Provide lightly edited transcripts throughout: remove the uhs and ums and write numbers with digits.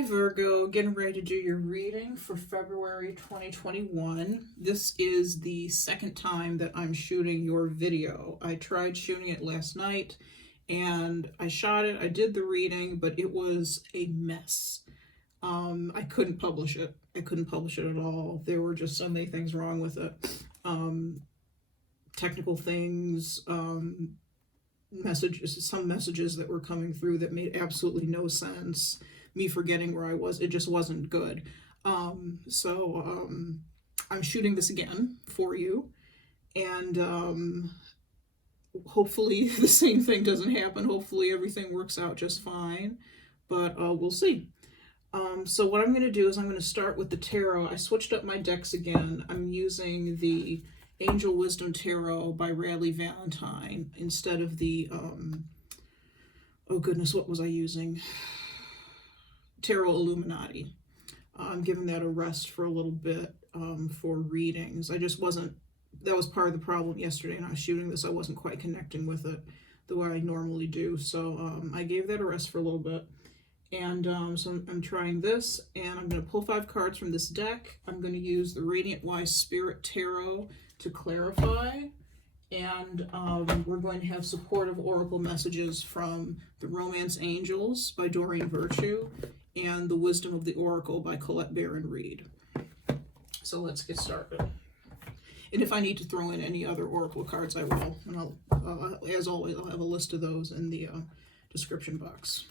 Hi Virgo, getting ready to do your reading for February 2021. This is the second time that I'm shooting your video. I tried shooting it last night and I shot it, I did the reading, but it was a mess. I couldn't publish it. I couldn't publish it at all. There were just so many things wrong with it. Technical things, messages, some messages that were coming through that made absolutely no sense. Me forgetting where I was, it just wasn't good. So I'm shooting this again for you, and hopefully the same thing doesn't happen. Hopefully everything works out just fine, but we'll see. So what I'm going to do is I'm going to start with the tarot. I switched up my decks again. I'm using the Angel Wisdom Tarot by Radleigh Valentine instead of the, oh goodness, what was I using? Tarot Illuminati. I'm giving that a rest for a little bit for readings. I just wasn't, that was part of the problem yesterday when I was shooting this. I wasn't quite connecting with it the way I normally do. So I gave that a rest for a little bit. And so I'm trying this, and I'm going to pull 5 cards from this deck. I'm going to use the Radiant Wise Spirit Tarot to clarify. And we're going to have supportive oracle messages from the Romance Angels by Doreen Virtue and the Wisdom of the Oracle by Colette Baron-Reid. So let's get started. And if I need to throw in any other oracle cards, I will. And I'll, as always, I'll have a list of those in the description box.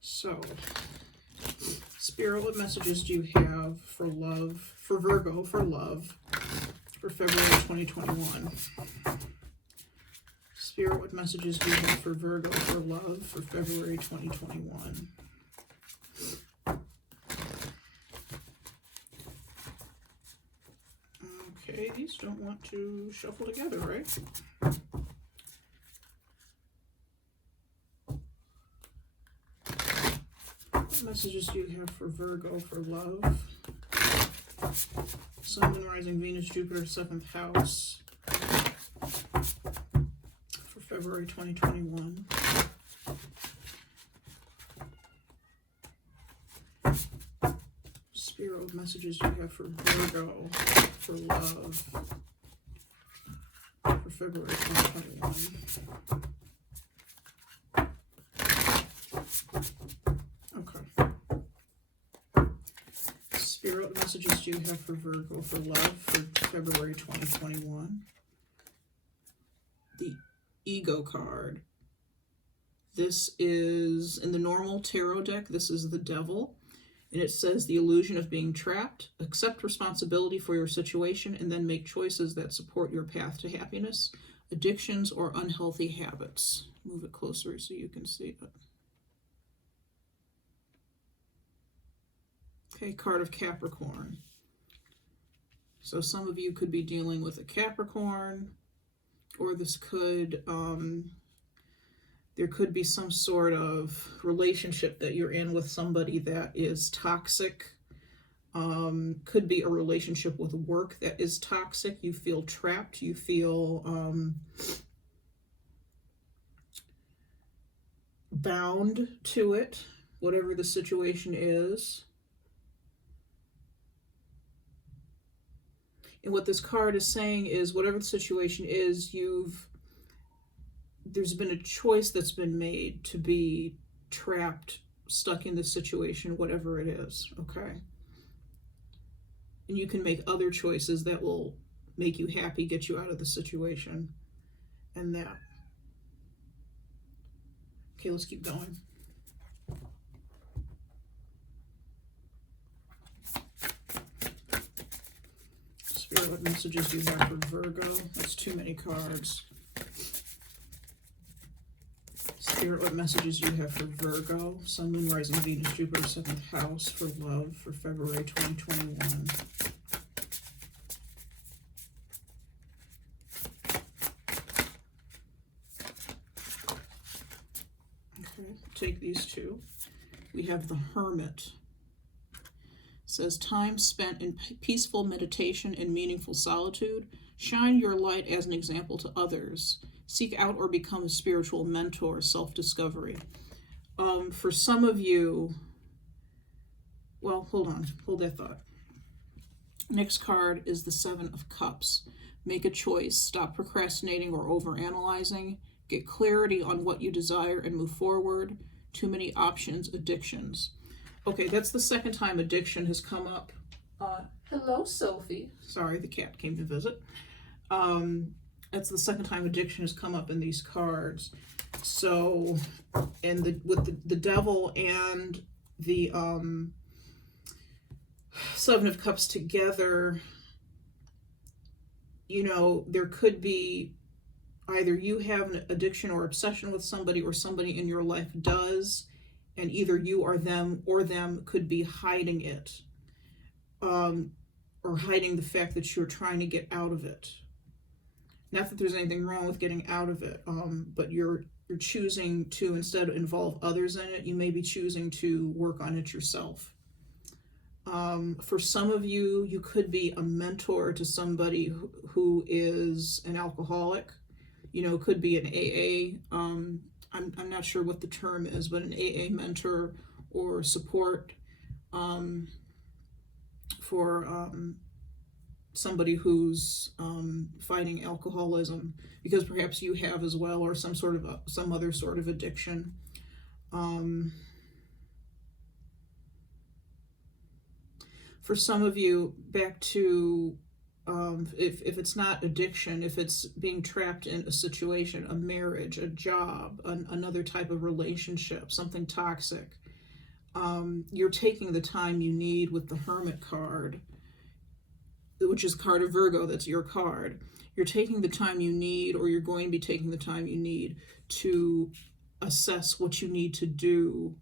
So, Spirit, what messages do you have for love, for Virgo, for love, for February 2021? Spirit, what messages do you have for Virgo, for love, for February 2021? Okay, these don't want to shuffle together, right? What messages do you have for Virgo, for love? Sun, Moon, Rising, Venus, Jupiter, 7th house for February 2021. Spirit, what messages do you have for Virgo, for love, for February 2021? Spirit, what messages do you have for Virgo, for love, for February 2021? The Ego card. This is, in the normal tarot deck, this is the Devil. And it says the illusion of being trapped. Accept responsibility for your situation and then make choices that support your path to happiness, addictions, or unhealthy habits. Move it closer so you can see it. Okay, card of Capricorn. So some of you could be dealing with a Capricorn, or this could, there could be some sort of relationship that you're in with somebody that is toxic. Could be a relationship with work that is toxic. You feel trapped. You feel bound to it, whatever the situation is. And what this card is saying is, whatever the situation is, there's been a choice that's been made to be trapped, stuck in this situation, whatever it is, okay? And you can make other choices that will make you happy, get you out of the situation, and that. Okay, let's keep going. Spirit, what messages do you have for Virgo? That's too many cards. Spirit, what messages do you have for Virgo? Sun, Moon, Rising, Venus, Jupiter, 7th house for love for February 2021. Okay, take these two. We have the Hermit. It says, time spent in peaceful meditation and meaningful solitude. Shine your light as an example to others. Seek out or become a spiritual mentor, self-discovery. For some of you, well, hold on, hold that thought. Next card is the Seven of Cups. Make a choice. Stop procrastinating or overanalyzing. Get clarity on what you desire and move forward. Too many options, addictions. Okay, that's the second time addiction has come up. Hello, Sophie. Sorry, the cat came to visit. That's the second time addiction has come up in these cards. So, and with the devil and the Seven of Cups together, you know, there could be either you have an addiction or obsession with somebody, or somebody in your life does, and either you or them could be hiding it, or hiding the fact that you're trying to get out of it. Not that there's anything wrong with getting out of it, but you're choosing to, instead of involve others in it, you may be choosing to work on it yourself. For some of you, you could be a mentor to somebody who is an alcoholic. You know, could be an AA. I'm not sure what the term is, but an AA mentor or support for somebody who's fighting alcoholism, because perhaps you have as well, or some other sort of addiction. For some of you, back to if it's not addiction, if it's being trapped in a situation, a marriage, a job, another type of relationship, something toxic, you're taking the time you need with the Hermit card, which is card of Virgo. That's your card. You're taking the time you need, or you're going to be taking the time you need to assess what you need to do,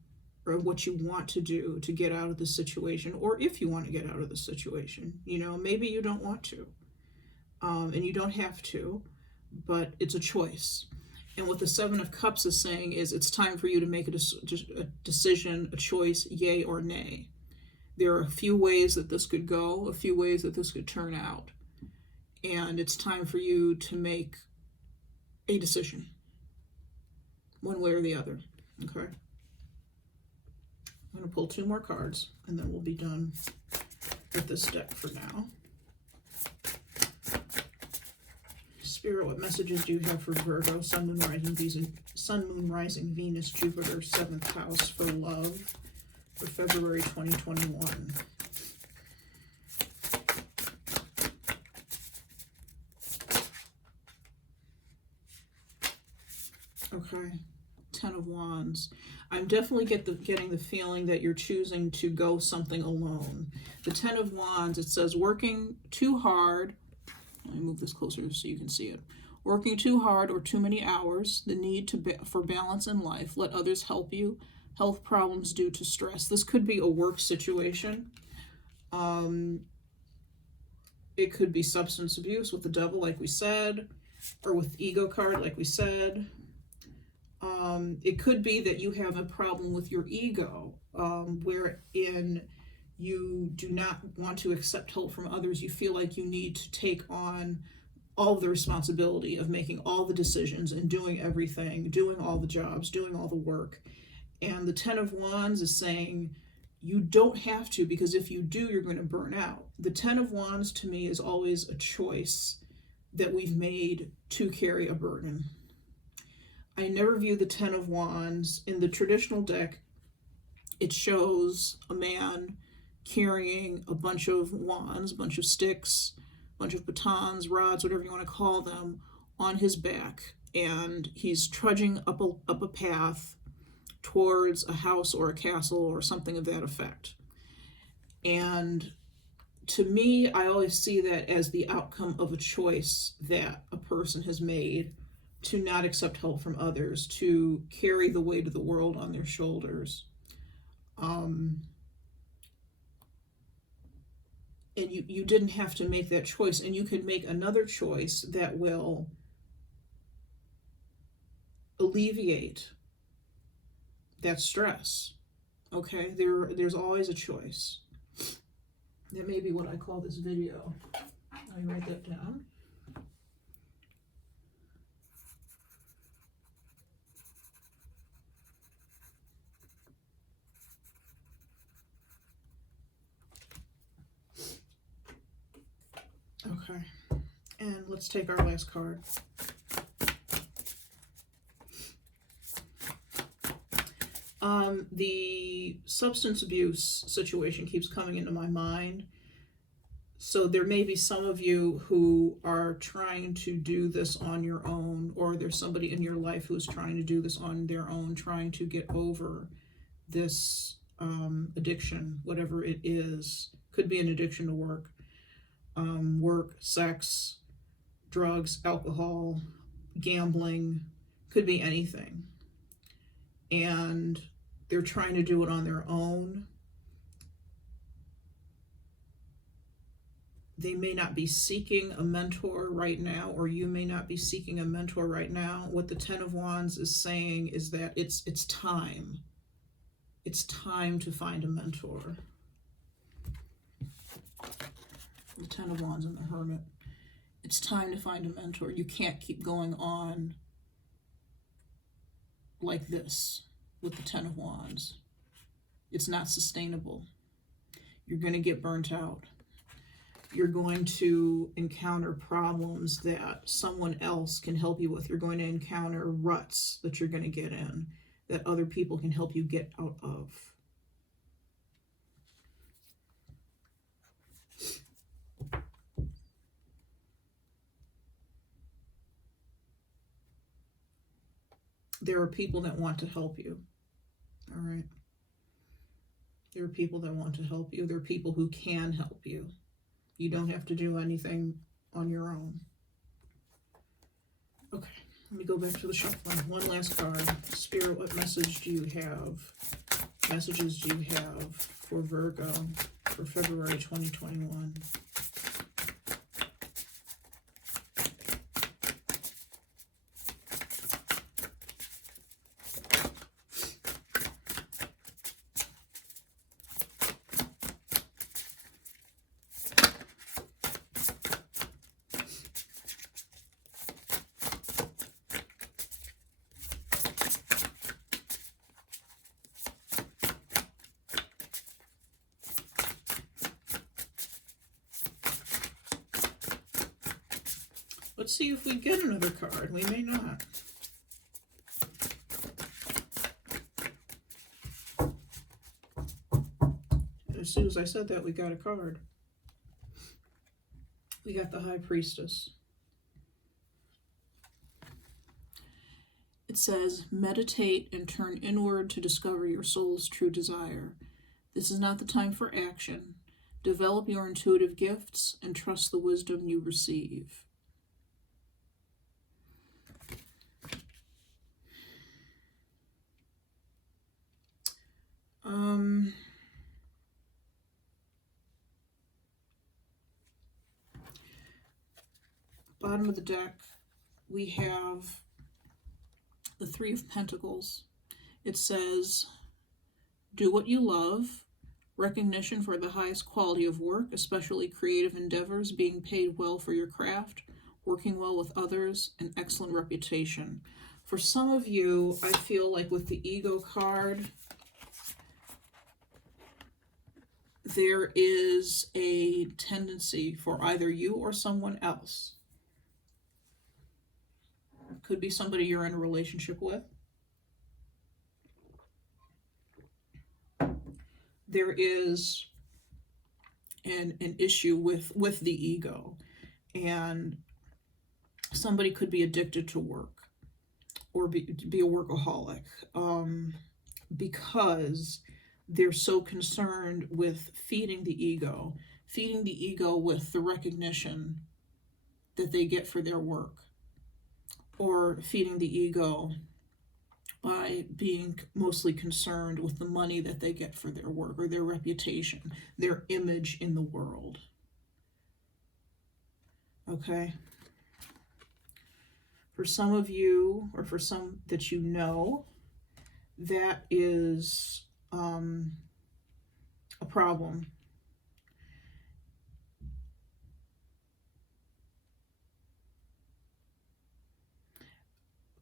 or what you want to do to get out of the situation, or if you want to get out of the situation. You know, maybe you don't want to, and you don't have to, but it's a choice. And what the Seven of Cups is saying is it's time for you to make a decision, a choice, yay or nay. There are a few ways that this could go, a few ways that this could turn out. And it's time for you to make a decision, one way or the other, okay? I'm going to pull 2 more cards, and then we'll be done with this deck for now. Spirit, what messages do you have for Virgo, Sun, Moon, Rising, Venus, Jupiter, 7th house for love for February 2021? Okay, 10 of Wands. I'm definitely getting the feeling that you're choosing to go something alone. The 10 of Wands, it says working too hard. Let me move this closer so you can see it. Working too hard or too many hours, the need for balance in life, let others help you, health problems due to stress. This could be a work situation. It could be substance abuse with the devil, like we said, or with ego card, like we said. It could be that you have a problem with your ego, wherein you do not want to accept help from others. You feel like you need to take on all of the responsibility of making all the decisions and doing everything, doing all the jobs, doing all the work. And the 10 of Wands is saying you don't have to, because if you do, you're going to burn out. The 10 of Wands to me is always a choice that we've made to carry a burden. I never view the 10 of Wands in the traditional deck. It shows a man carrying a bunch of wands, a bunch of sticks, a bunch of batons, rods, whatever you want to call them, on his back. And he's trudging up a path towards a house or a castle or something of that effect. And to me, I always see that as the outcome of a choice that a person has made to not accept help from others, to carry the weight of the world on their shoulders. And you didn't have to make that choice, and you can make another choice that will alleviate that stress. Okay, there's always a choice. That may be what I call this video. Let me write that down. Okay. And let's take our last card. The substance abuse situation keeps coming into my mind. So there may be some of you who are trying to do this on your own, or there's somebody in your life who's trying to do this on their own, trying to get over this addiction, whatever it is. Could be an addiction to work, sex, drugs, alcohol, gambling, could be anything. And they're trying to do it on their own. They may not be seeking a mentor right now, or you may not be seeking a mentor right now. What the Ten of Wands is saying is that it's time. It's time to find a mentor. The Ten of Wands and the Hermit. It's time to find a mentor. You can't keep going on like this with the Ten of Wands. It's not sustainable. You're going to get burnt out. You're going to encounter problems that someone else can help you with. You're going to encounter ruts that you're going to get in that other people can help you get out of. There are people that want to help you. All right. There are people that want to help you. There are people who can help you. You don't have to do anything on your own. Okay, let me go back to the shuffling. One last card. Spirit, what message do you have? Messages do you have for Virgo for February 2021? Let's see if we get another card. We may not. As soon as I said that, we got a card. We got the High Priestess. It says, meditate and turn inward to discover your soul's true desire. This is not the time for action. Develop your intuitive gifts and trust the wisdom you receive. Bottom of the deck, we have the Three of Pentacles. It says, do what you love, recognition for the highest quality of work, especially creative endeavors, being paid well for your craft, working well with others, an excellent reputation. For some of you, I feel like with the Ego card, there is a tendency for either you or someone else. It could be somebody you're in a relationship with. There is an issue with the ego, and somebody could be addicted to work or be a workaholic because they're so concerned with feeding the ego with the recognition that they get for their work, or feeding the ego by being mostly concerned with the money that they get for their work, or their reputation, their image in the world. Okay? For some of you, or for some that you know, that is a problem.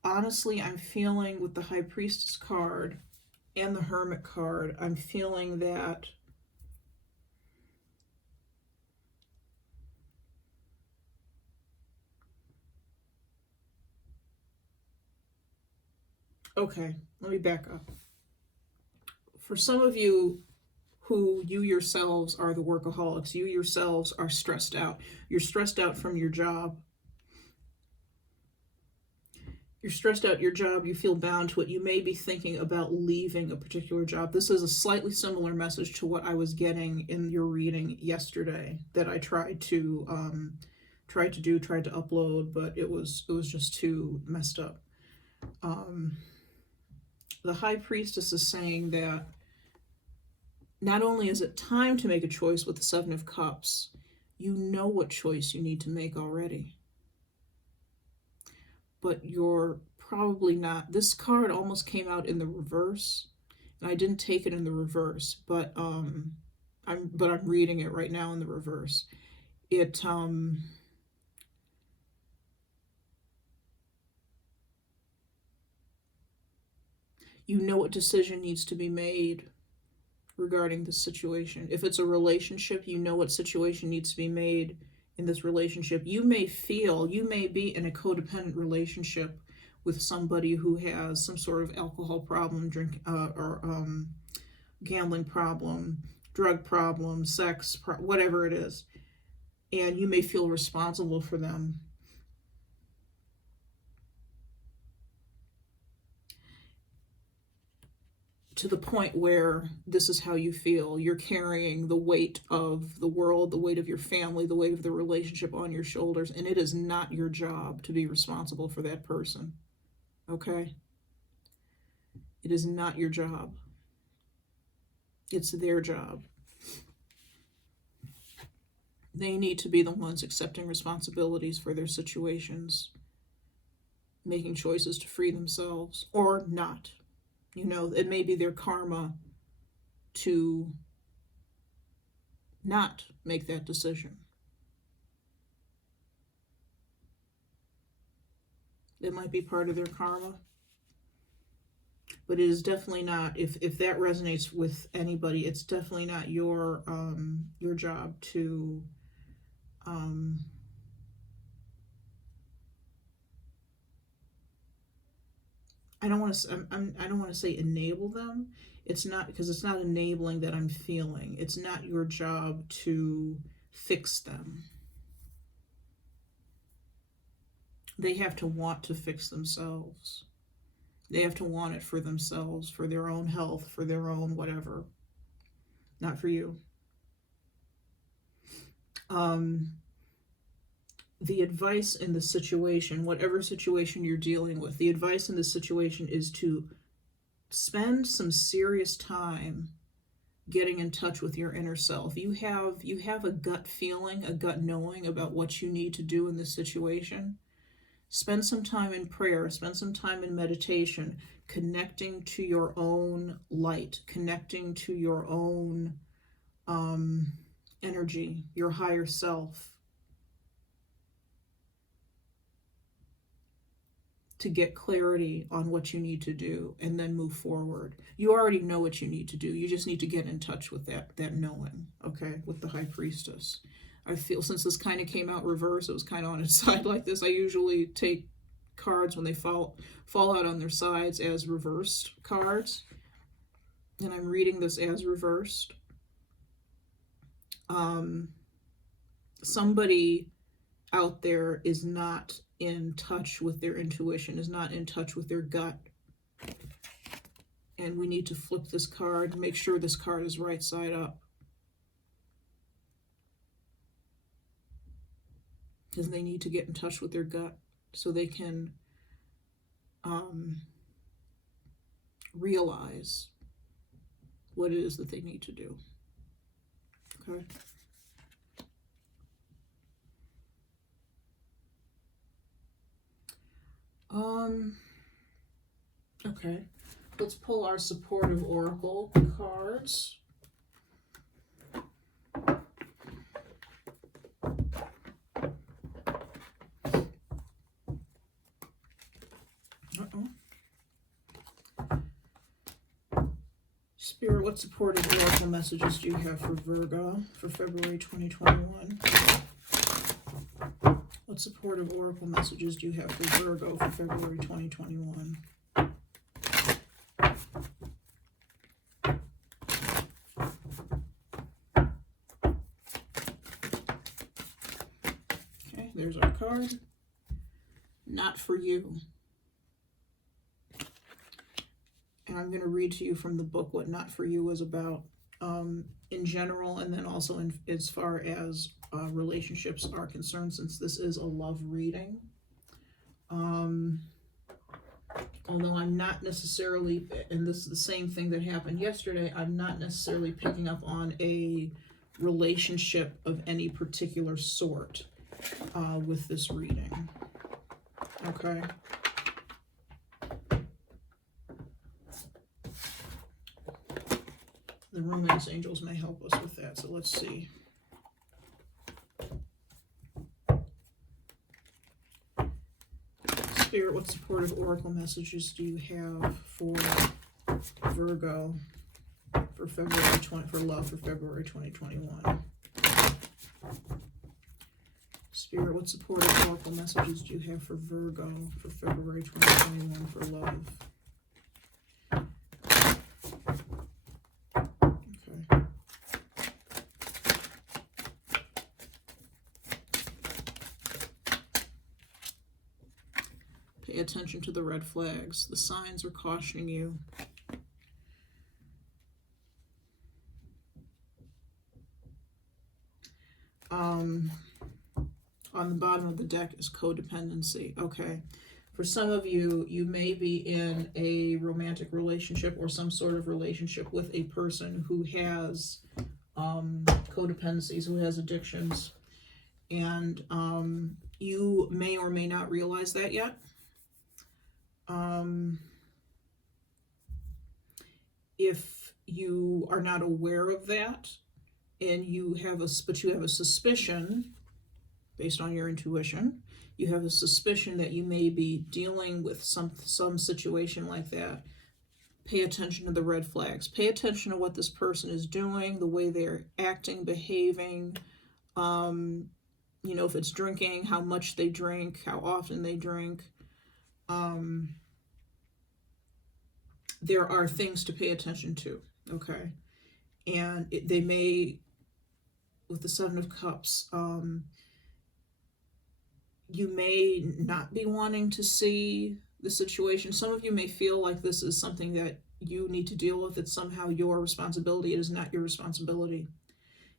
Honestly, I'm feeling with the High Priestess card and the Hermit card, I'm feeling that Okay, let me back up. For some of you who you yourselves are the workaholics, you yourselves are stressed out. You're stressed out from your job. You're stressed out your job. You feel bound to it. You may be thinking about leaving a particular job. This is a slightly similar message to what I was getting in your reading yesterday that I tried to upload, but it was just too messed up. The High Priestess is saying that not only is it time to make a choice with the Seven of Cups, you know what choice you need to make already. But you're probably not. This card almost came out in the reverse, and I didn't take it in the reverse, but I'm reading it right now in the reverse. It you know what decision needs to be made regarding this situation. If it's a relationship, you know what situation needs to be made in this relationship. You may be in a codependent relationship with somebody who has some sort of alcohol problem, gambling problem, drug problem, sex, whatever it is. And you may feel responsible for them. To the point where this is how you feel. You're carrying the weight of the world, the weight of your family, the weight of the relationship on your shoulders, and it is not your job to be responsible for that person. Okay? It is not your job. It's their job. They need to be the ones accepting responsibilities for their situations, making choices to free themselves, or not. You know, it may be their karma to not make that decision. It might be part of their karma. But it is definitely not, if that resonates with anybody, it's definitely not your job to I don't want to say enable them. It's not, because it's not enabling that I'm feeling. It's not your job to fix them. They have to want to fix themselves. They have to want it for themselves, for their own health, for their own whatever. Not for you. The advice in the situation, whatever situation you're dealing with, the advice in this situation is to spend some serious time getting in touch with your inner self. You have a gut feeling, a gut knowing about what you need to do in this situation. Spend some time in prayer, spend some time in meditation, connecting to your own light, connecting to your own energy, your higher self, to get clarity on what you need to do and then move forward. You already know what you need to do. You just need to get in touch with that knowing, okay, with the High Priestess. I feel, since this kind of came out reverse, it was kind of on its side like this. I usually take cards when they fall out on their sides as reversed cards, and I'm reading this as reversed. Somebody out there is not in touch with their intuition, is not in touch with their gut, and we need to flip this card and make sure this card is right side up, because they need to get in touch with their gut so they can realize what it is that they need to do. Okay. Okay, let's pull our supportive oracle cards. Spirit, what supportive oracle messages do you have for Virgo for February 2021? What supportive oracle messages do you have for Virgo for February 2021? there's our card. Not for you. And I'm going to read to you from the book what not for you is about in general, and then also as far as relationships are concerned, since this is a love reading. Although I'm not necessarily, and this is the same thing that happened yesterday, I'm not necessarily picking up on a relationship of any particular sort with this reading. Okay. The romance angels may help us with that, so let's see. Spirit, what supportive oracle messages do you have for Virgo for February 20, for love for February 2021? Spirit, what supportive oracle messages do you have for Virgo for February 2021 for love? Pay attention to the red flags. The signs are cautioning you. On the bottom of the deck is codependency. Okay. For some of you, you may be in a romantic relationship or some sort of relationship with a person who has codependencies, who has addictions. And you may or may not realize that yet. If you are not aware of that, and you have a suspicion, based on your intuition, you have a suspicion that you may be dealing with some situation like that, pay attention to the red flags. Pay attention to what this person is doing, the way they're acting, behaving, if it's drinking, how much they drink, how often they drink. There are things to pay attention to, okay? And they may, with the Seven of Cups, you may not be wanting to see the situation. Some of you may feel like this is something that you need to deal with. It's somehow your responsibility. It is not your responsibility.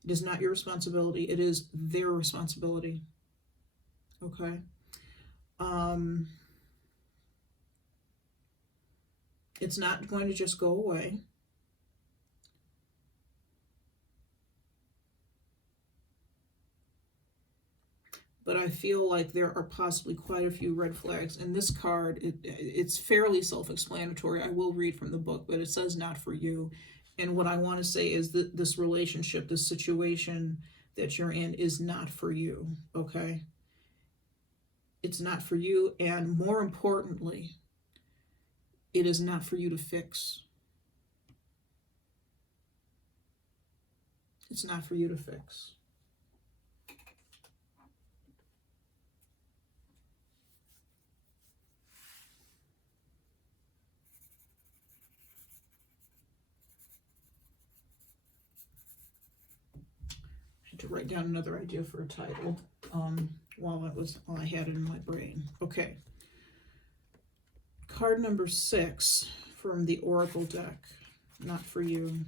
It is not your responsibility. It is their responsibility, okay? It's not going to just go away. But I feel like there are possibly quite a few red flags. And this card, it's fairly self-explanatory. I will read from the book, but it says not for you. And what I want to say is that this relationship, this situation that you're in is not for you, okay? It's not for you. And more importantly, it is not for you to fix. It's not for you to fix. To write down another idea for a title while I had it in my brain. Okay. Card number 6 from the Oracle deck. Not for you.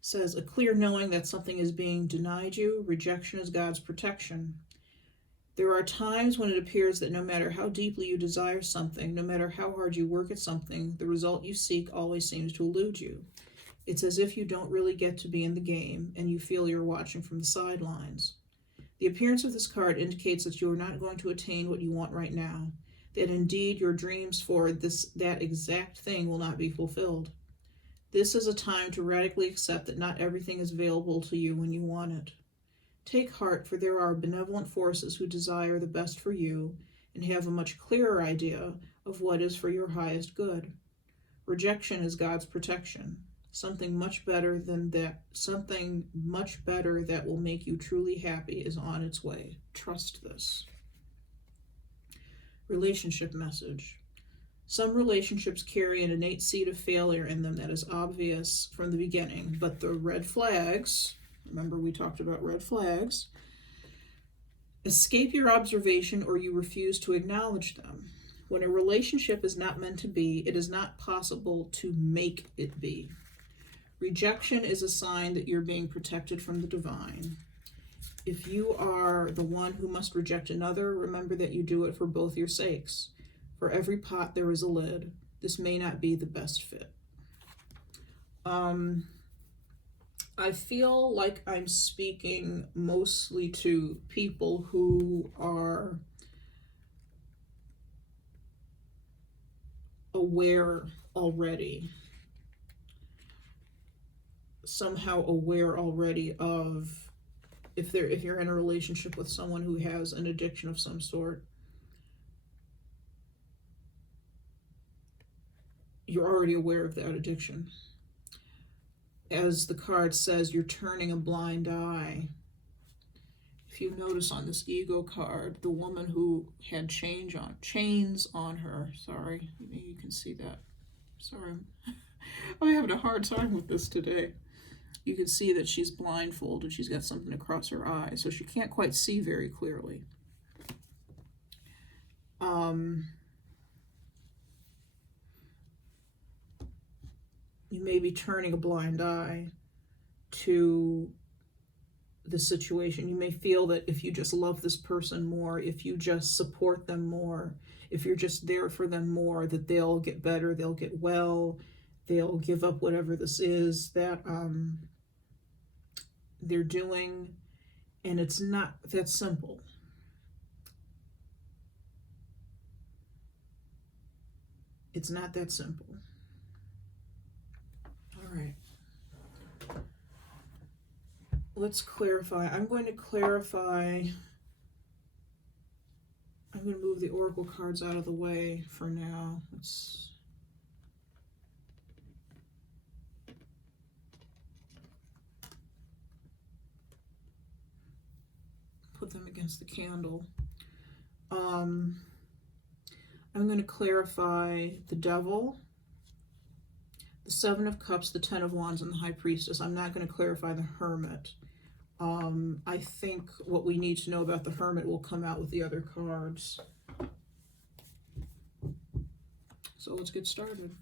Says, a clear knowing that something is being denied you. Rejection is God's protection. There are times when it appears that no matter how deeply you desire something, no matter how hard you work at something, the result you seek always seems to elude you. It's as if you don't really get to be in the game and you feel you're watching from the sidelines. The appearance of this card indicates that you are not going to attain what you want right now, that indeed your dreams for that exact thing will not be fulfilled. This is a time to radically accept that not everything is available to you when you want it. Take heart, for there are benevolent forces who desire the best for you and have a much clearer idea of what is for your highest good. Rejection is God's protection. Something much better that will make you truly happy is on its way. Trust this. Relationship message. Some relationships carry an innate seed of failure in them that is obvious from the beginning, but the red flags Remember, we talked about red flags. Escape your observation or you refuse to acknowledge them. When a relationship is not meant to be, it is not possible to make it be. Rejection is a sign that you're being protected from the divine. If you are the one who must reject another, remember that you do it for both your sakes. For every pot there is a lid. This may not be the best fit. I feel like I'm speaking mostly to people who are aware already, somehow aware already of if you're in a relationship with someone who has an addiction of some sort, you're already aware of that addiction. As the card says, you're turning a blind eye. If you notice on this ego card, the woman who had chains on her, sorry, you can see that. Sorry, I'm having a hard time with this today. You can see that she's blindfolded. She's got something across her eye, so she can't quite see very clearly. You may be turning a blind eye to the situation. You may feel that if you just love this person more, if you just support them more, if you're just there for them more, that they'll get better, they'll get well, they'll give up whatever this is that they're doing, and it's not that simple. It's not that simple. All right. Let's clarify. I'm going to move the oracle cards out of the way for now. Let's put them against the candle. I'm going to clarify the Devil, the Seven of Cups, the Ten of Wands, and the High Priestess. I'm not going to clarify the Hermit. I think what we need to know about the Hermit will come out with the other cards. So let's get started.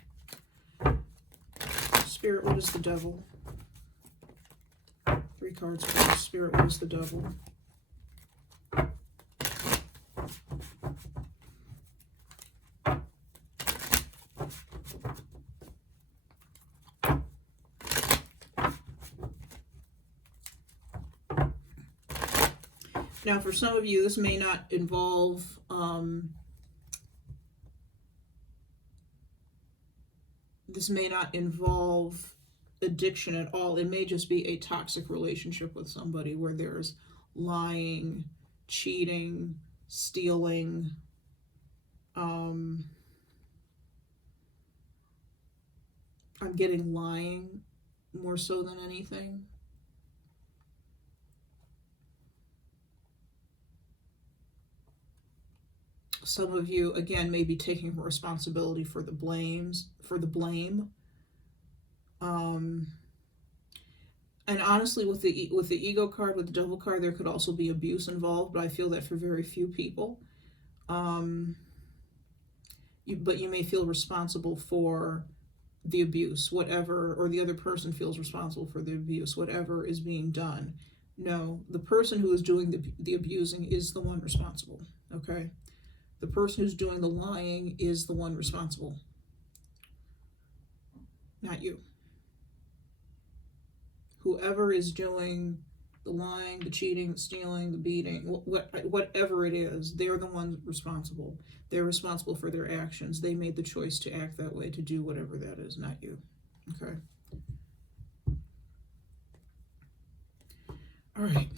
Spirit, what is the Devil? 3 cards for Spirit, what is the Devil? Now, for some of you, this may not involve addiction at all. It may just be a toxic relationship with somebody where there's lying, cheating, stealing. I'm getting lying more so than anything. Some of you, again, may be taking responsibility for the blame. And honestly, with the ego card, with the Devil card, there could also be abuse involved, but I feel that for very few people. But you may feel responsible for the abuse, whatever, or the other person feels responsible for the abuse, whatever is being done. No, the person who is doing the abusing is the one responsible, okay? The person who's doing the lying is the one responsible, not you. Whoever is doing the lying, the cheating, the stealing, the beating, whatever it is, they're the ones responsible. They're responsible for their actions. They made the choice to act that way, to do whatever that is, not you. Okay? All right.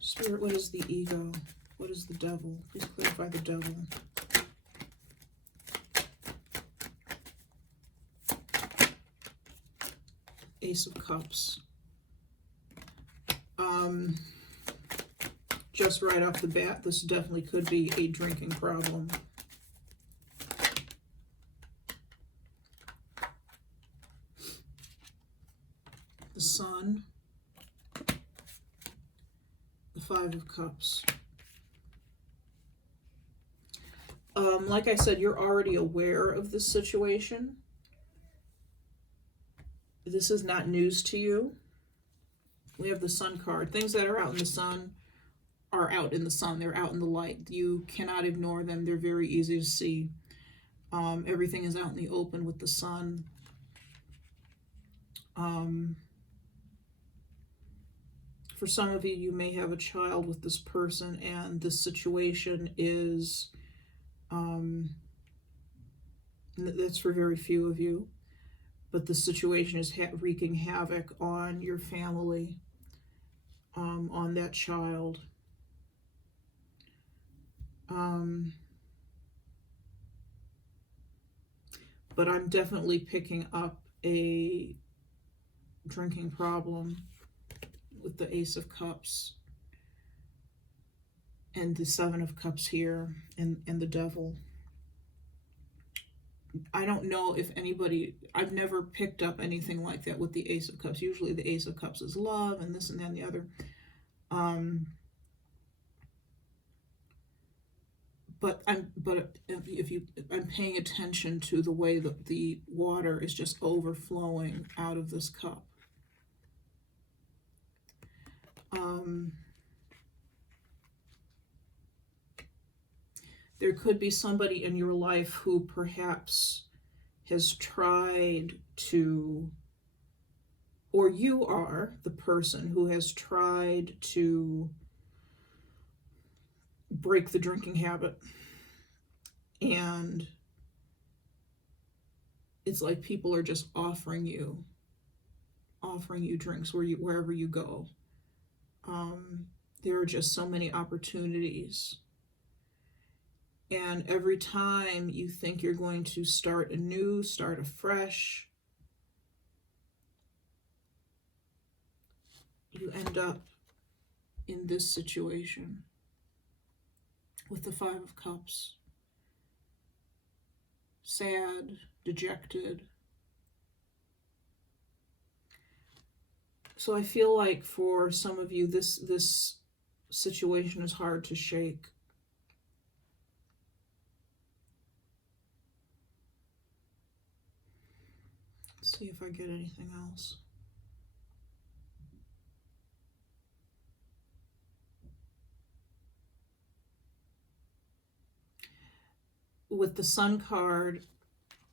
Spirit, what is the ego? What is the Devil? Please clarify the Devil. Ace of Cups. Just right off the bat, this definitely could be a drinking problem. The Sun. Five of Cups. Like I said, you're already aware of this situation. This is not news to you. We have the Sun card. Things that are out in the sun are out in the sun. They're out in the light. You cannot ignore them. They're very easy to see. Everything is out in the open with the sun. For some of you, you may have a child with this person, and this situation is, that's for very few of you, but the situation is wreaking havoc on your family, on that child. But I'm definitely picking up a drinking problem with the Ace of Cups and the Seven of Cups here, and the Devil. I don't know if anybody, I've never picked up anything like that with the Ace of Cups. Usually the Ace of Cups is love and this and that and the other. But I'm paying attention to the way that the water is just overflowing out of this cup. There could be somebody in your life who perhaps has tried to, or you are the person who has tried to break the drinking habit. And it's like people are just offering you drinks wherever you go. There are just so many opportunities. And every time you think you're going to start anew, start afresh, you end up in this situation with the Five of Cups. Sad, dejected. So I feel like for some of you, this situation is hard to shake. Let's see if I get anything else. With the Sun card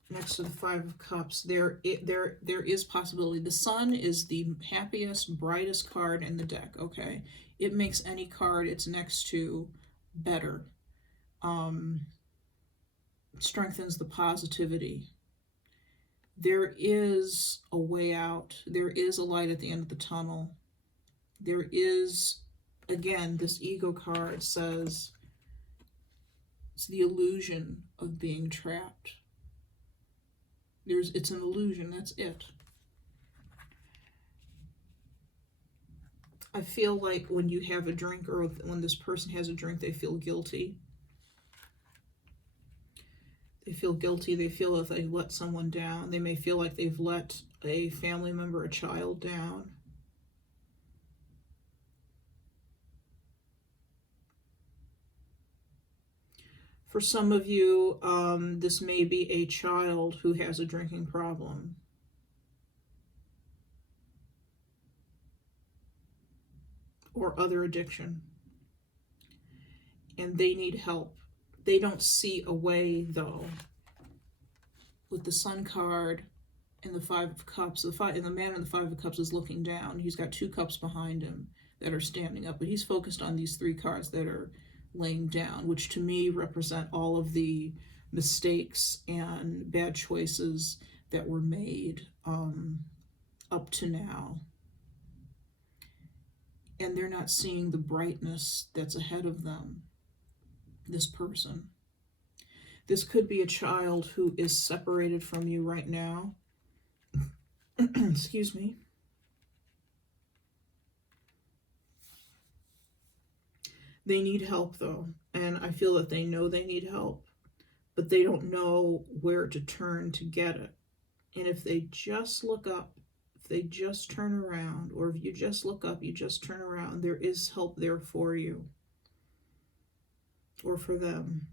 next to the Five of Cups, there is possibility. The Sun is the happiest, brightest card in the deck, okay? It makes any card it's next to better. Strengthens the positivity. There is a way out. There is a light at the end of the tunnel. There is, again, this Ego card says it's the illusion of being trapped. It's an illusion, that's it. I feel like when you have a drink, or when this person has a drink, they feel guilty. They feel guilty. They feel if they let someone down. They may feel like they've let a family member, a child down. For some of you, this may be a child who has a drinking problem. Or other addiction. And they need help. They don't see a way, though. With the Sun card and the Five of Cups, and the man in the Five of Cups is looking down. He's got two cups behind him that are standing up, but he's focused on these three cards that are laying down, which to me represent all of the mistakes and bad choices that were made up to now. And they're not seeing the brightness that's ahead of them. This person. This could be a child who is separated from you right now. Excuse me. They need help, though, and I feel that they know they need help, but they don't know where to turn to get it. And if they just look up if they just turn around, or if you just look up, you just turn around, there is help there for you or for them.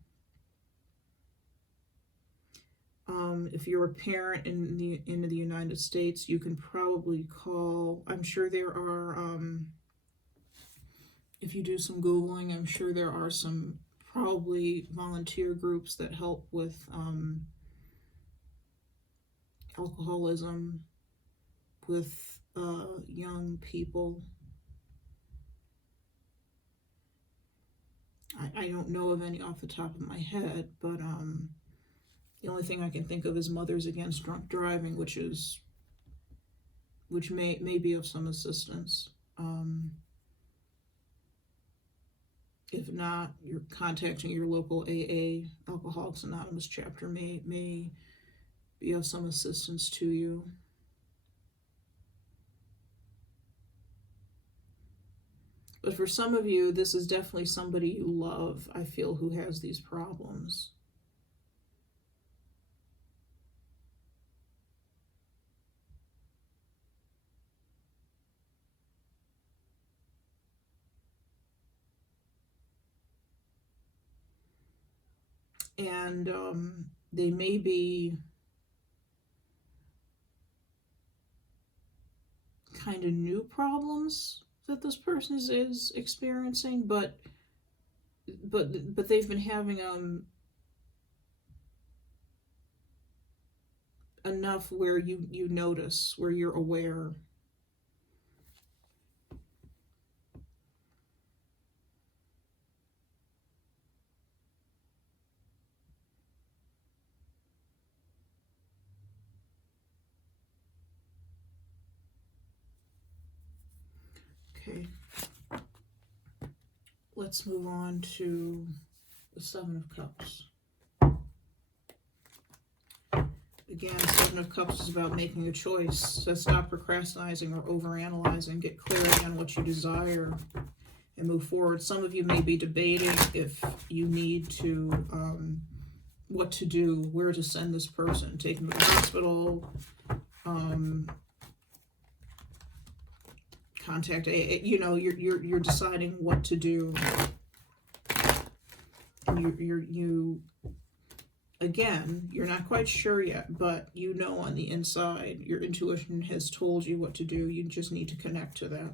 If you're a parent in the United States, you can probably call. I'm sure there are, if you do some Googling, I'm sure there are some probably volunteer groups that help with alcoholism with young people. I don't know of any off the top of my head, but the only thing I can think of is Mothers Against Drunk Driving, which may be of some assistance. If not, you're contacting your local AA, Alcoholics Anonymous chapter, may be of some assistance to you. But for some of you, this is definitely somebody you love, I feel, who has these problems. And they may be kind of new problems that this person is experiencing, but they've been having enough where you notice, where you're aware. Okay, let's move on to the Seven of Cups. Again, Seven of Cups is about making a choice. So stop procrastinating or overanalyzing. Get clarity on what you desire and move forward. Some of you may be debating if you need to, what to do, where to send this person, take them to the hospital, contact AA. You know, you're deciding what to do. And again, you're not quite sure yet, but you know on the inside, your intuition has told you what to do. You just need to connect to that.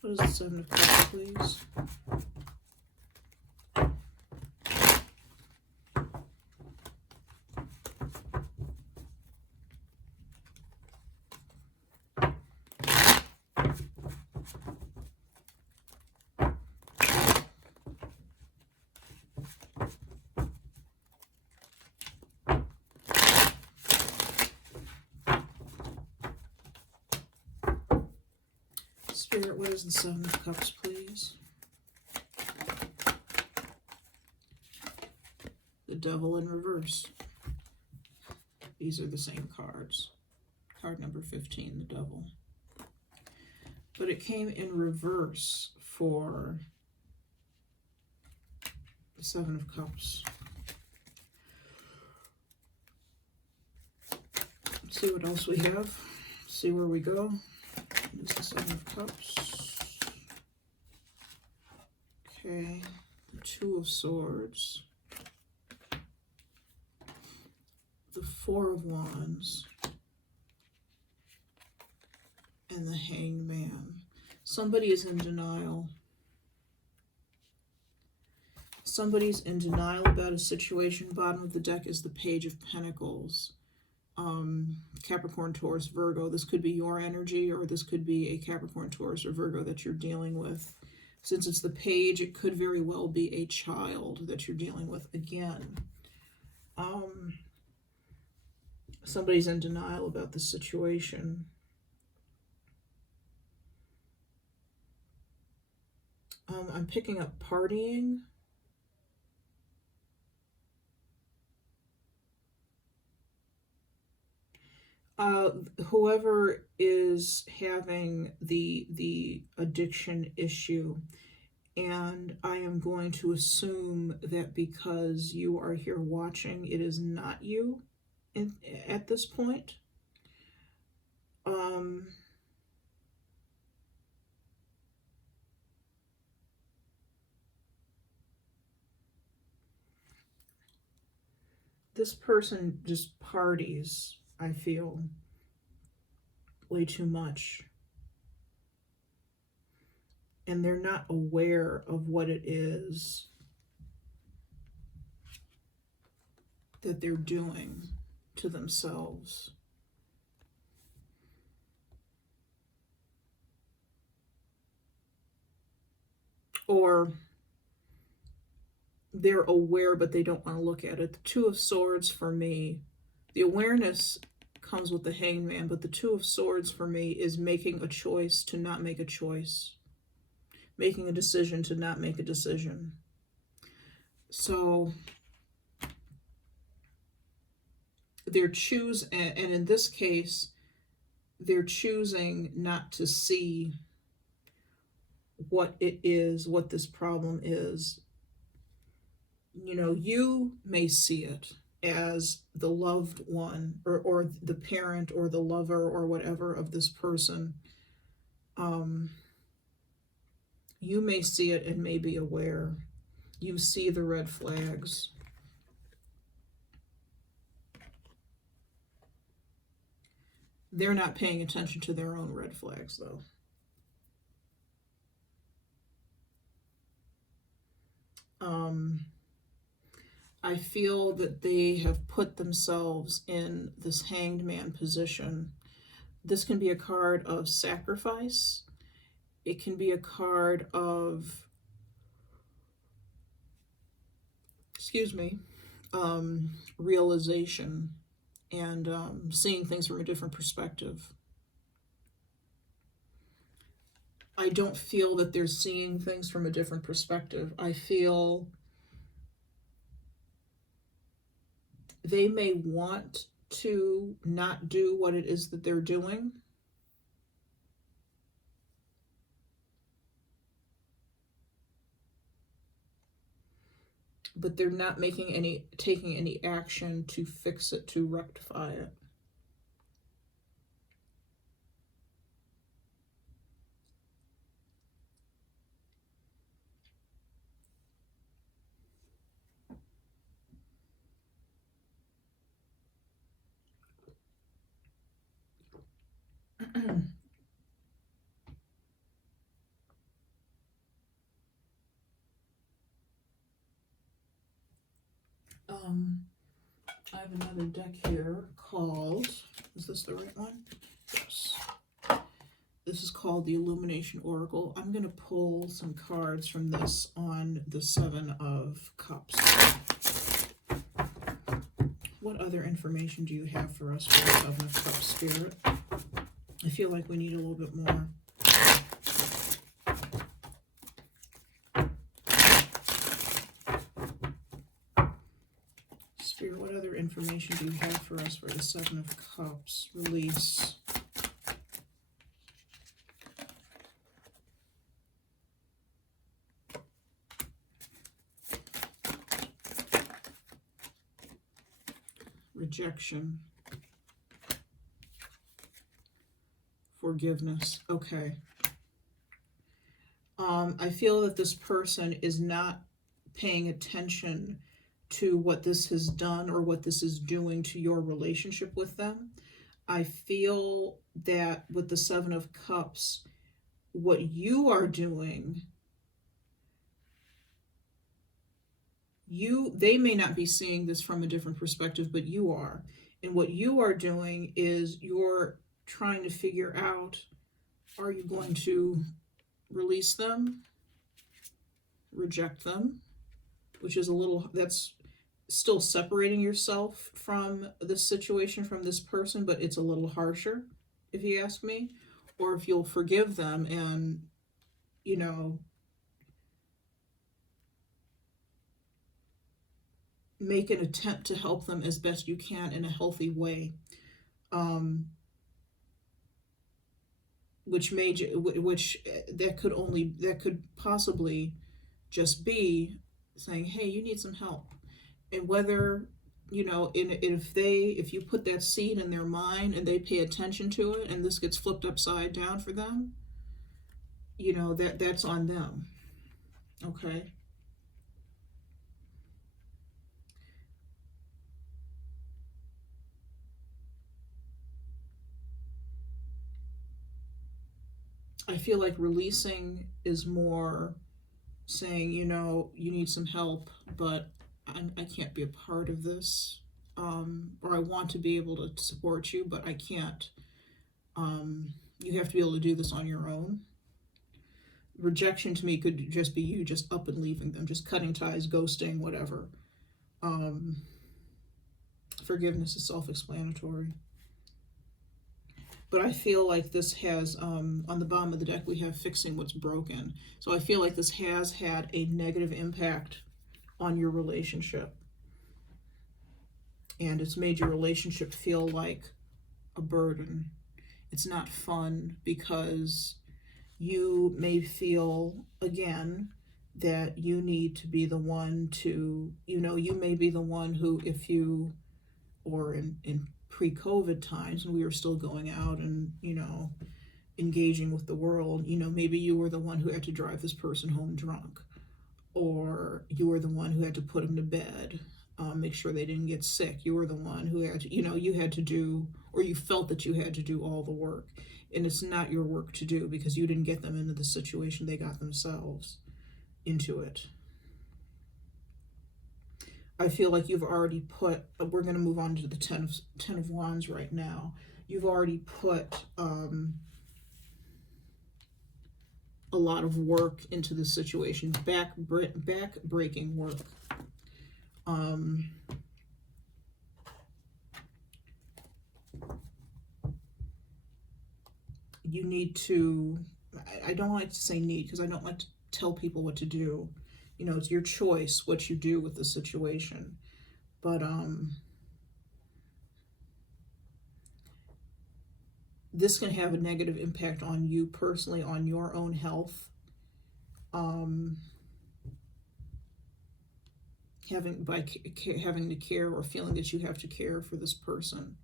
What is the Seven of Cups, please? Spirit, what is the Seven of Cups, please? The Devil in reverse. These are the same cards. Card number 15, the Devil. But it came in reverse for the Seven of Cups. Let's see what else we have. See where we go. Here's the Seven of Cups. Okay, the Two of Swords. The Four of Wands. And the Hanged Man. Somebody is in denial. Somebody's in denial about a situation. Bottom of the deck is the Page of Pentacles. Capricorn, Taurus, Virgo. This could be your energy, or this could be a Capricorn, Taurus, or Virgo that you're dealing with. Since it's the Page, it could very well be a child that you're dealing with again. Somebody's in denial about the situation. I'm picking up partying. Whoever is having the addiction issue And I am going to assume that because you are here watching, it is not you at this point. This person just parties, I feel, way too much. And they're not aware of what it is that they're doing to themselves. Or they're aware, but they don't want to look at it. The Two of Swords for me, the awareness comes with the Hangman, but the Two of Swords for me is making a choice to not make a choice. Making a decision to not make a decision. So they're and in this case, they're choosing not to see what it is, what this problem is. You know, you may see it as the loved one or the parent or the lover or whatever of this person. You may see it and may be aware. You see the red flags. They're not paying attention to their own red flags, though. I feel that they have put themselves in this Hanged Man position. This can be a card of sacrifice. It can be a card of, realization and seeing things from a different perspective. I don't feel that they're seeing things from a different perspective. I feel they may want to not do what it is that they're doing. But they're not taking any action to fix it, to rectify it. I have another deck here called, is this the right one? Yes. This is called the Illumination Oracle. I'm going to pull some cards from this on the Seven of Cups. What other information do you have for us for the Seven of Cups, Spirit? I feel like we need a little bit more. Spirit, what other information do you have for us for the Seven of Cups? Release. Rejection. Forgiveness. Okay. I feel that this person is not paying attention to what this has done or what this is doing to your relationship with them. I feel that with the Seven of Cups, what you are doing, they may not be seeing this from a different perspective, but you are. And what you are doing is you're trying to figure out, are you going to release them, reject them, which is that's still separating yourself from this situation, from this person, but it's a little harsher, if you ask me. Or if you'll forgive them and, make an attempt to help them as best you can in a healthy way, which could possibly just be saying, hey, you need some help. And whether, you know, if you put that seed in their mind and they pay attention to it and this gets flipped upside down for them, you know, that's on them. Okay. I feel like releasing is more saying, you know, you need some help, but I can't be a part of this. Or I want to be able to support you, but I can't. You have to be able to do this on your own. Rejection to me could just be you just up and leaving them, just cutting ties, ghosting, whatever. Forgiveness is self-explanatory. But I feel like this has, on the bottom of the deck, we have fixing what's broken. So I feel like this has had a negative impact on your relationship. And it's made your relationship feel like a burden. It's not fun because you may feel, again, that you need to be the one to, you know, you may be the one who, if you, or in pre-COVID times when we were still going out and, you know, engaging with the world, you know, maybe you were the one who had to drive this person home drunk, or you were the one who had to put them to bed, make sure they didn't get sick. You were the one who had to, you know, you had to do, or you felt that you had to do all the work, and it's not your work to do because you didn't get them into the situation, they got themselves into it. I feel like you've already put, we're going to move on to the Ten of Wands right now. You've already put a lot of work into this situation, back-breaking work. You need to, I don't like to say need because I don't like to tell people what to do. You know, it's your choice what you do with the situation. But this can have a negative impact on you personally, on your own health. Having to care or feeling that you have to care for this person.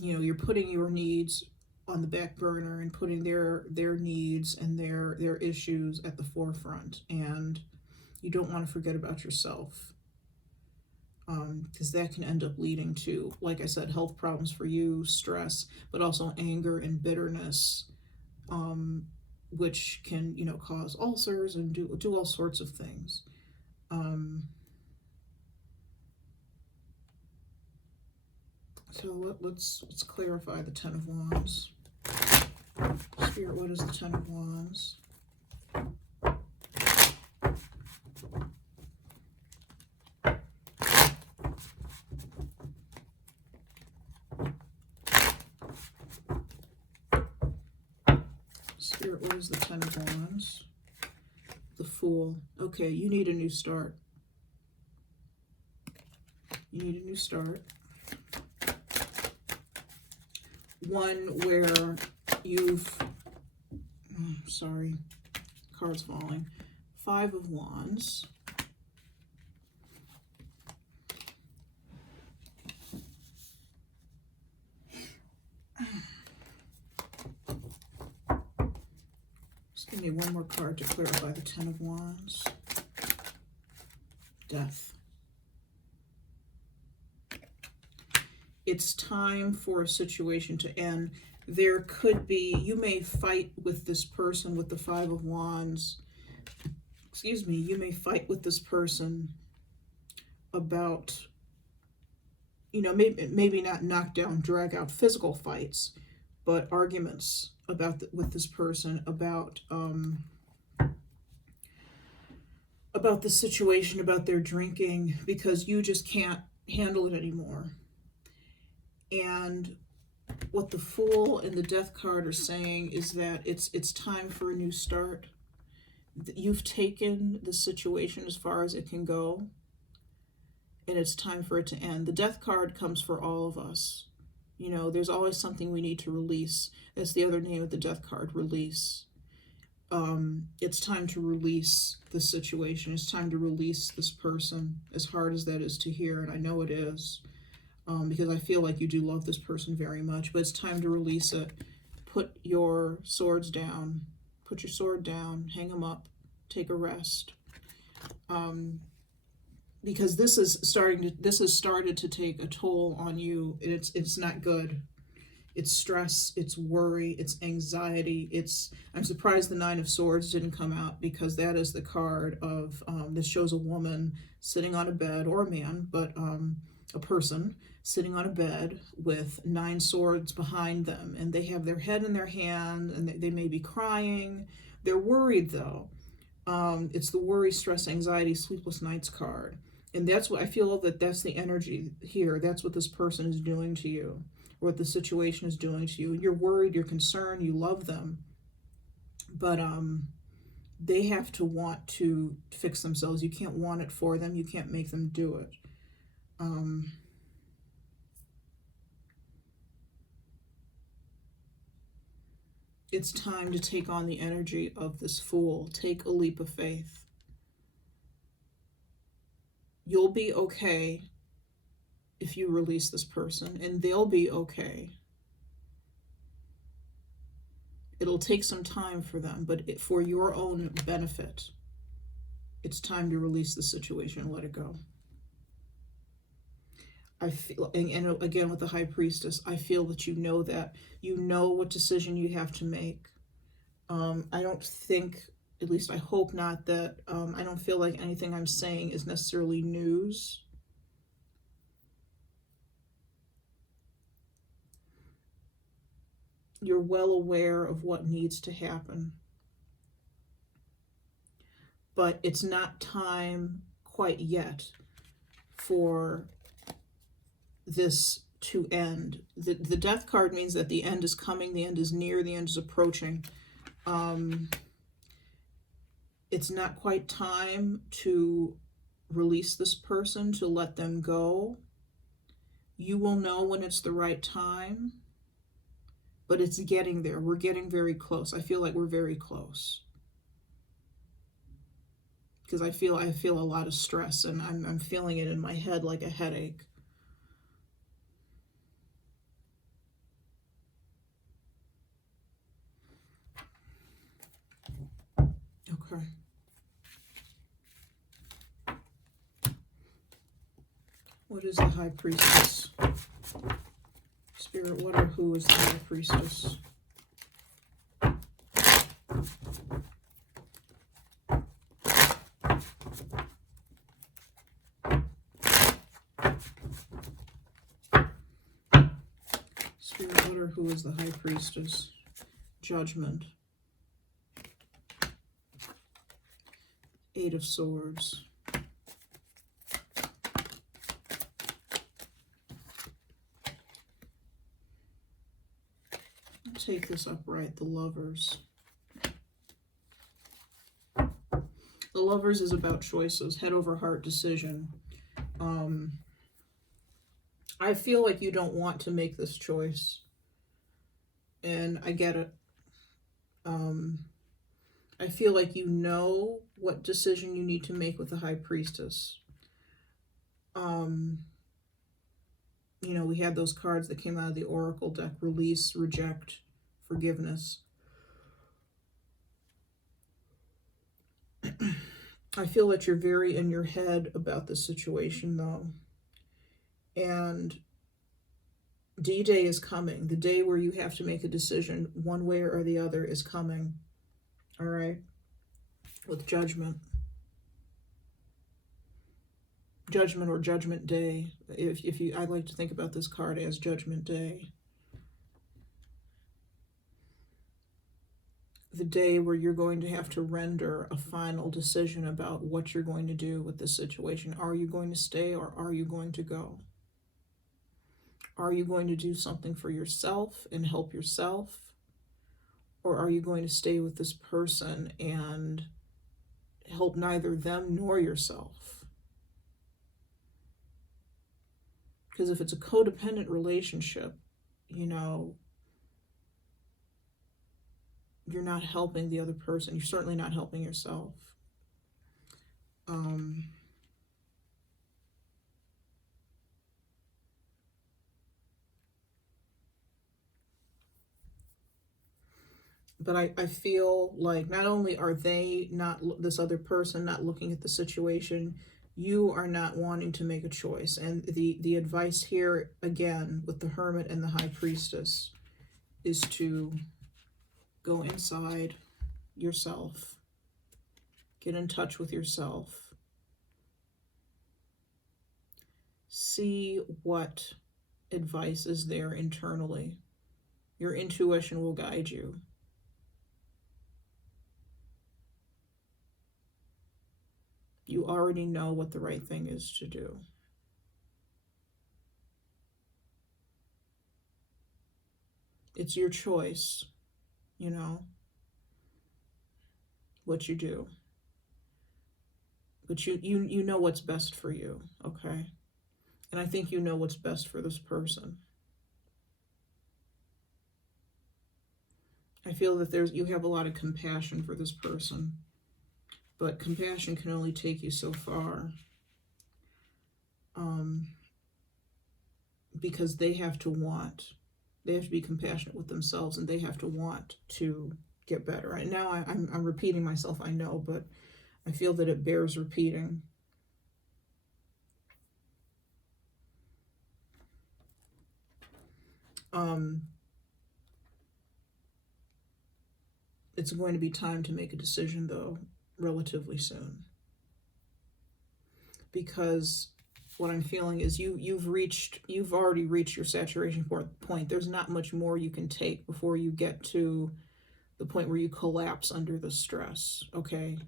You know, you're putting your needs on the back burner and putting their needs and their issues at the forefront, and you don't want to forget about yourself, because that can end up leading to, like I said, health problems for you, stress, but also anger and bitterness, which can, you know, cause ulcers and do all sorts of things. So let's clarify the Ten of Wands. Spirit, what is the Ten of Wands? Spirit, what is the Ten of Wands? The Fool. Okay, you need a new start. You need a new start. One where you've, sorry, cards falling. Five of Wands. Just give me one more card to clarify the Ten of Wands. Death. It's time for a situation to end. There could be, you may fight with this person with the Five of Wands. Excuse me, you may fight with this person about, you know, maybe not knock down, drag out physical fights, but arguments about with this person about the situation, about their drinking, because you just can't handle it anymore. And what the Fool and the Death card are saying is that it's time for a new start. You've taken the situation as far as it can go, and it's time for it to end. The Death card comes for all of us. You know, there's always something we need to release. That's the other name of the death card, release. It's time to release the situation. It's time to release this person, as hard as that is to hear, and I know it is, because I feel like you do love this person very much, but it's time to release it. Put your swords down. Put your sword down. Hang them up. Take a rest. Because this has started to take a toll on you. It's not good. It's stress, it's worry, it's anxiety. I'm surprised the Nine of Swords didn't come out, because that is the card of, this shows a woman sitting on a bed, or a man, but a person sitting on a bed with 9 swords behind them, and they have their head in their hand, and they may be crying. They're worried though. It's the worry, stress, anxiety, sleepless nights card. And that's what I feel, that's the energy here. That's what this person is doing to you, what the situation is doing to you. You're worried, you're concerned, you love them, but they have to want to fix themselves. You can't want it for them. You can't make them do it. It's time to take on the energy of this Fool. Take a leap of faith. You'll be okay if you release this person, and they'll be okay. It'll take some time for them, but for your own benefit, it's time to release the situation and let it go. I feel, and again with the High Priestess, I feel that you know what decision you have to make. I don't think, at least I hope not, that I don't feel like anything I'm saying is necessarily news. You're well aware of what needs to happen. But it's not time quite yet for this to end. The death card means that the end is coming, the end is near, the end is approaching. It's not quite time to release this person, to let them go. You will know when it's the right time, but it's getting there. We're getting very close. I feel like we're very close, because I feel a lot of stress, and I'm feeling it in my head like a headache. Okay. What is the High Priestess? Spirit, what or who is the High Priestess? Spirit, what or who is the High Priestess? Judgment. Eight of Swords. Take this upright, the Lovers. The Lovers is about choices, head over heart decision. I feel like you don't want to make this choice, and I get it. I feel like you know what decision you need to make with the High Priestess. You know, we had those cards that came out of the Oracle deck: release, reject, forgiveness. I feel that you're very in your head about this situation, though. And D-Day is coming. The day where you have to make a decision one way or the other is coming. All right? With Judgment. Judgment or Judgment Day. I like to think about this card as Judgment Day. The day where you're going to have to render a final decision about what you're going to do with this situation. Are you going to stay, or are you going to go? Are you going to do something for yourself and help yourself? Or are you going to stay with this person and help neither them nor yourself? Because if it's a codependent relationship, you know, you're not helping the other person. You're certainly not helping yourself. But I feel like not only are they not, this other person not looking at the situation, you are not wanting to make a choice. And the advice here, again, with the Hermit and the High Priestess, is to go inside yourself, get in touch with yourself, see what advice is there internally. Your intuition will guide you. You already know what the right thing is to do. It's your choice, you know, what you do. But you know what's best for you, okay? And I think you know what's best for this person. I feel that you have a lot of compassion for this person. But compassion can only take you so far, because they have to be compassionate with themselves, and they have to want to get better. Right now, I'm repeating myself, I know, but I feel that it bears repeating. It's going to be time to make a decision, though, relatively soon, because what I'm feeling is you've already reached your saturation point. There's not much more you can take before you get to the point where you collapse under the stress, okay?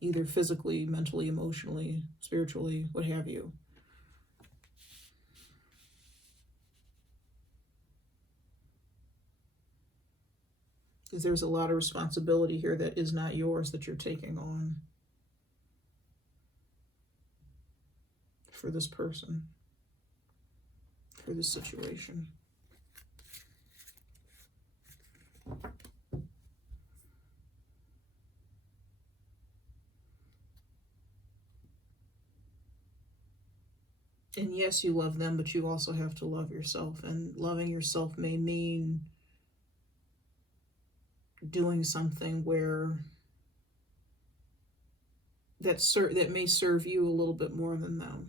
Either physically, mentally, emotionally, spiritually, what have you. Because there's a lot of responsibility here that is not yours that you're taking on for this person, for this situation. And yes, you love them, but you also have to love yourself. And loving yourself may mean doing something where that may serve you a little bit more than them.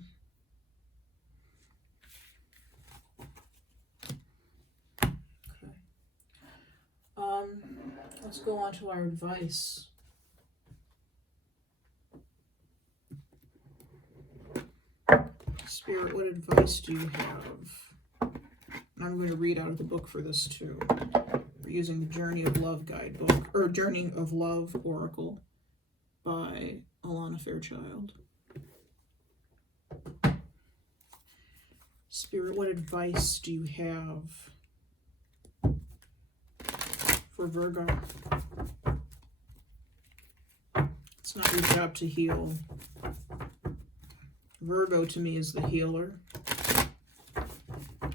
Okay. Let's go on to our advice. Spirit, what advice do you have? I'm going to read out of the book for this too. We're using the Journey of Love guidebook, or Journey of Love Oracle by Alana Fairchild. Spirit, what advice do you have for Virgo? It's not your job to heal. Virgo to me is the healer.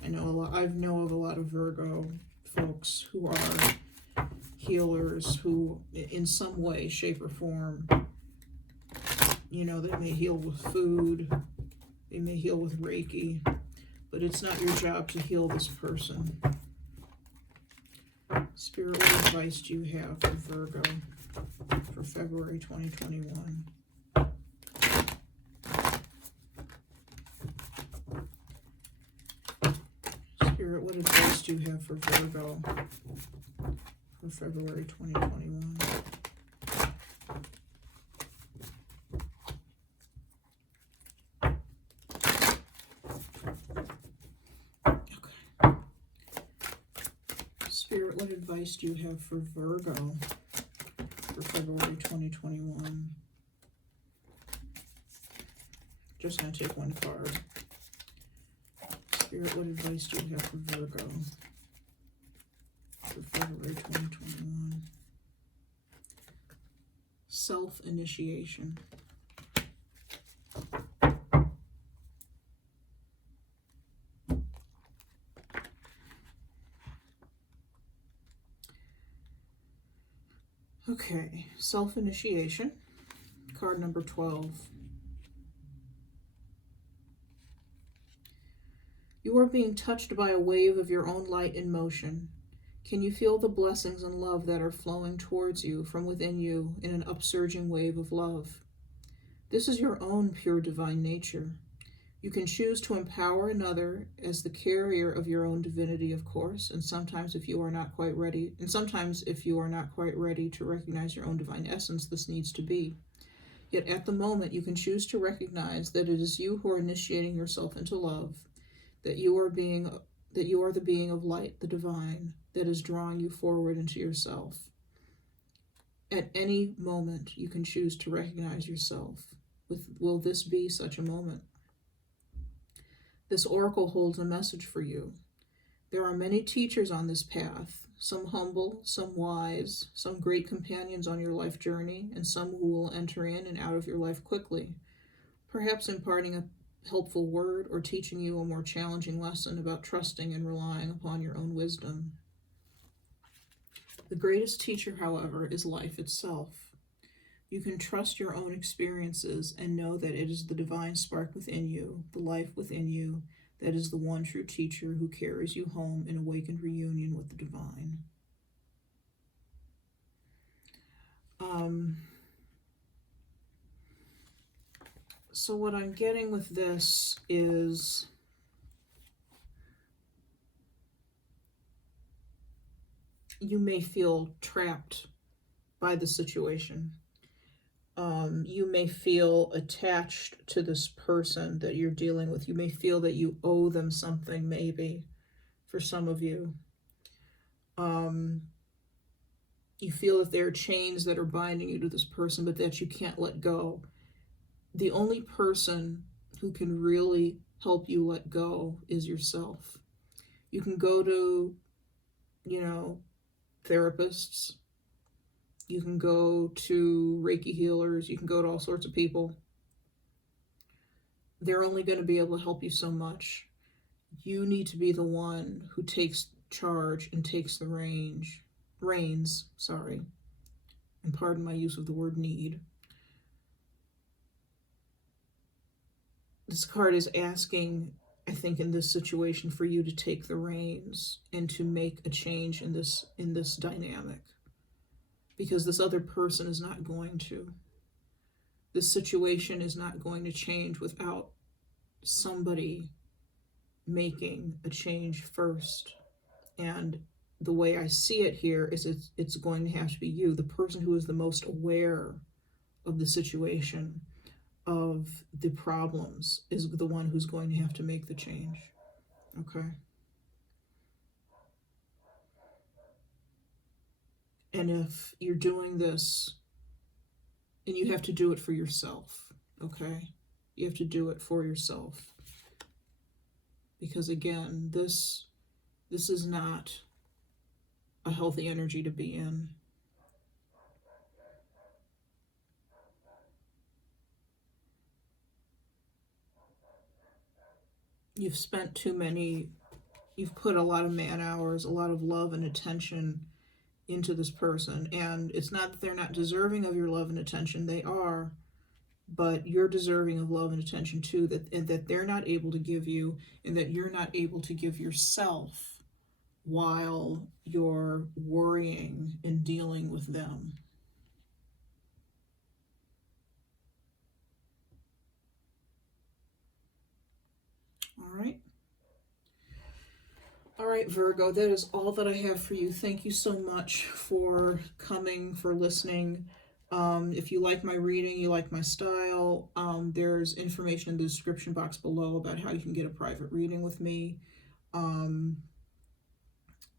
I know of a lot of Virgo folks who are healers, who in some way, shape, or form, you know, they may heal with food, they may heal with Reiki, but it's not your job to heal this person. Spirit, what advice do you have for Virgo for February 2021? Spirit, what advice do you have for Virgo for February 2021? Okay. Spirit, what advice do you have for Virgo for February 2021? Just going to take one card. Spirit, what advice do you have for Virgo for February 2021? Self-initiation. Okay, self-initiation, card number 12. You are being touched by a wave of your own light in motion. Can you feel the blessings and love that are flowing towards you from within you in an upsurging wave of love? This is your own pure divine nature. You can choose to empower another as the carrier of your own divinity, of course, and sometimes if you are not quite ready to recognize your own divine essence, this needs to be. Yet at the moment, you can choose to recognize that it is you who are initiating yourself into love, that you are the being of light, the divine, that is drawing you forward into yourself. At any moment, you can choose to recognize yourself. Will this be such a moment? This oracle holds a message for you. There are many teachers on this path, some humble, some wise, some great companions on your life journey, and some who will enter in and out of your life quickly, perhaps imparting a helpful word or teaching you a more challenging lesson about trusting and relying upon your own wisdom. The greatest teacher, however, is life itself. You can trust your own experiences and know that it is the divine spark within you, the life within you, that is the one true teacher who carries you home in awakened reunion with the divine. So what I'm getting with this is you may feel trapped by the situation. You may feel attached to this person that you're dealing with. You may feel that you owe them something, maybe, for some of you. You feel that there are chains that are binding you to this person, but that you can't let go. The only person who can really help you let go is yourself. You can go to, therapists. You can go to Reiki healers. You can go to all sorts of people. They're only going to be able to help you so much. You need to be the one who takes charge and takes the reins, and pardon my use of the word need. This card is asking, I think, in this situation for you to take the reins and to make a change in this dynamic. Because this other person is not going to. This situation is not going to change without somebody making a change first. And the way I see it here is it's going to have to be you, the person who is the most aware of the situation, of the problems, is the one who's going to have to make the change. Okay? And if you're doing this, and you have to do it for yourself, okay? You have to do it for yourself. Because again, this is not a healthy energy to be in. You've put a lot of man hours, a lot of love and attention into this person, and it's not that they're not deserving of your love and attention. They are, but you're deserving of love and attention too, that they're not able to give you, and that you're not able to give yourself while you're worrying and dealing with them. All right, Virgo, that is all that I have for you. Thank you so much for coming, for listening. If you like my reading, you like my style, there's information in the description box below about how you can get a private reading with me.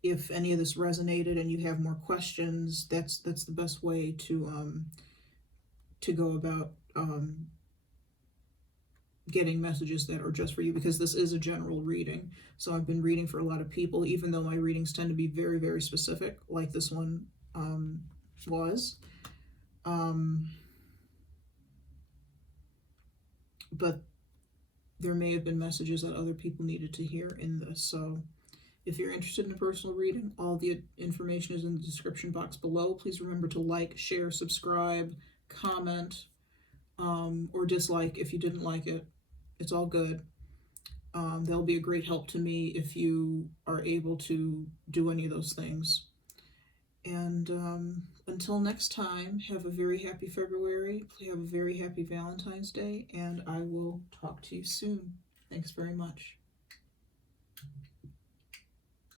If any of this resonated and you have more questions, that's the best way to go about getting messages that are just for you, because this is a general reading. So I've been reading for a lot of people, even though my readings tend to be very, very specific, like this one was. But there may have been messages that other people needed to hear in this. So If you're interested in a personal reading, all the information is in the description box below. Please remember to like, share, subscribe, comment, or dislike if you didn't like it. It's all good. That'll be a great help to me if you are able to do any of those things. And until next time, have a very happy February. Have a very happy Valentine's Day, and I will talk to you soon. Thanks very much.